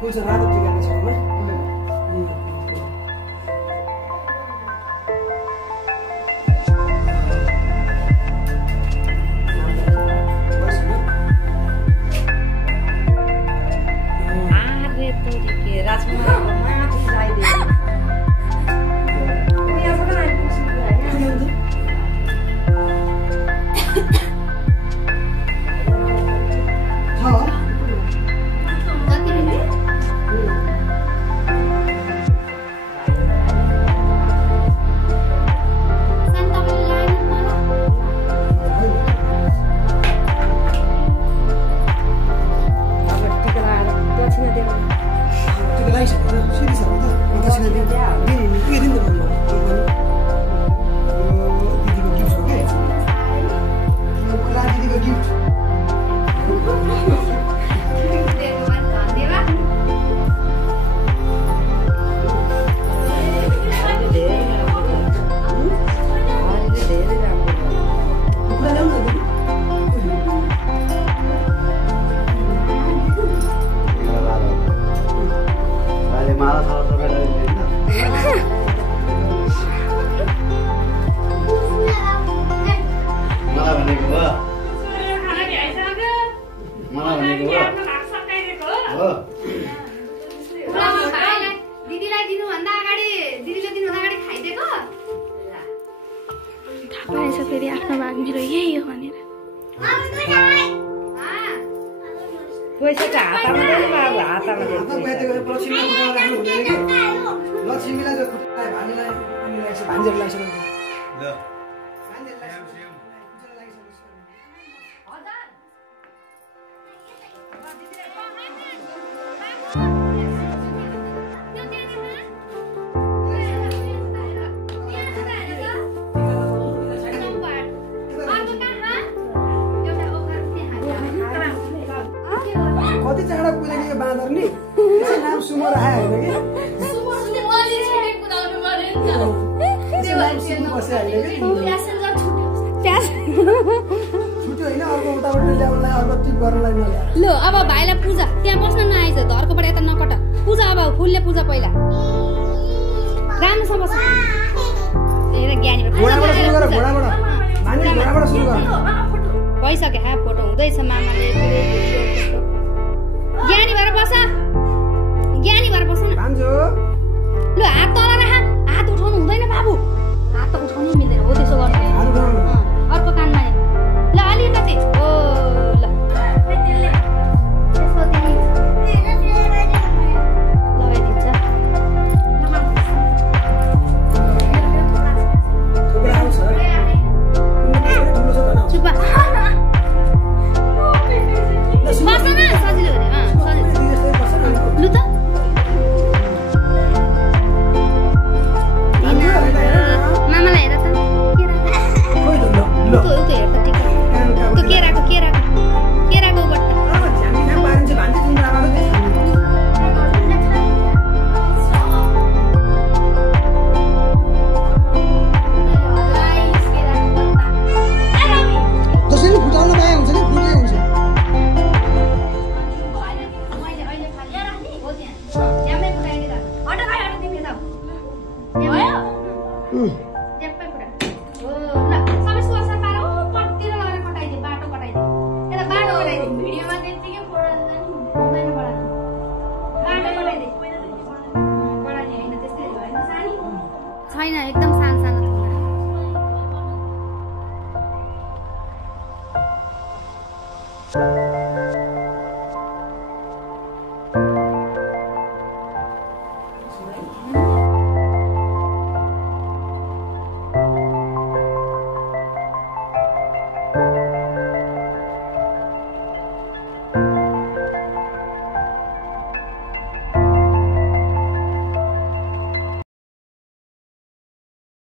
कुन चाहिँ रातो टिका छ होला दिदीलाई दिनुभन्दा अगाडि दिदीले दिनुभन्दा अगाडि खाइदिएको थाहा पाएछ फेरि आफ्नो भाग मेरो यही हो भनेर पैसाको हातमा दिनु बाबु हातमा लक्ष्मीलाई जो खुट्टा भानीलाई भान्जेर लाग्छ ल कति चाँडो पुगेको यो बाँदर नि त्यसै नाम सुमो राखेको होइन कि छुट्यो होइन अर्को उताबाट ल्याउनलाई अर्को टिप गर्नलाई नल्याएर ल अब भाइलाई पूजा त्यहाँ बस्न नआइज धर्कोबाट यता नकट पूजा अब फुलले पूजा पहिला राम्रोसँग बस हेर ज्ञानी घोडाबाट सुरु गर घोडाबाट भानी घोडाबाट सुरु गर भइसक्यो हा फोटो हुँदैछ मामाले ज्ञानी भएर बस न भान्जो ल हात तल राख हात उठाउनु हुँदैन बाबु हात त उठाउनै मिल्दैन हो त्यसो गर्नु अर्को कानमा ल अलिकति ओ ल त्यसको त्यही लगाइदिन्छ थुप्रो आउँछ चुप्पा बस न सजिलो हो लु त मामालाई हेर त के हेर त ठिक त्यो केराको बट्टा जसरी फुटाउन पाए हुन्छ नि फुटे हुन्छ छैन एकदम सानो सानो थुङ्गा